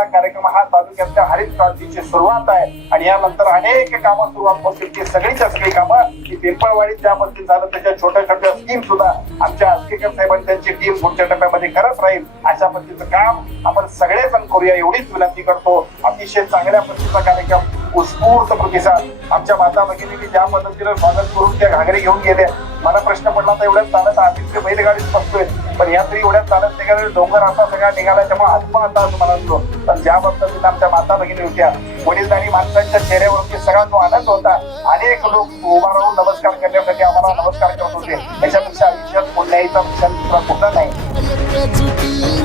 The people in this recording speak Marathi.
आजचा कार्यक्रम हा तालुक्यातल्या हरित क्रांतीची सुरुवात आहे. आणि यानंतर अनेक कामं सुरुवात होतील. ती सगळीच्या सगळी कामं ही पिंपळवाडीत ज्या झालं त्याच्या छोट्या छोट्या स्कीम सुद्धा आमच्या आस्तीकर साहेबांनी त्यांची टीम पुढच्या टप्प्यामध्ये करत राहील. अशा पद्धतीचं काम आपण सगळेजण करूया एवढीच विनंती करतो. अतिशय चांगल्या पद्धतीचा कार्यक्रम उत्स्फूर्त प्रतिसाद. आमच्या माता भगिनींनी ज्या पद्धतीनं स्वागत करून त्या घागरी घेऊन गेल्या. मला प्रश्न पडला तर एवढ्याच चालत आधीच बैलगाडीच बैलगाडीत बसतोय. पण या तरी एवढ्या चालत निघाले डोंगर असा सगळा निघाला त्यामुळे आत्मा असा असं म्हणालो पण ज्या पद्धतीने आमच्या माता भगिनी होत्या वडीलधारी माणसांच्या चेहऱ्यावरती सगळा जो आनंद होता. अनेक लोक उभा राहून नमस्कार करण्यासाठी आम्हाला नमस्कार करत होते. याच्यापेक्षा आयुष्यात कोण क्षण दुसरा कुठला नाही.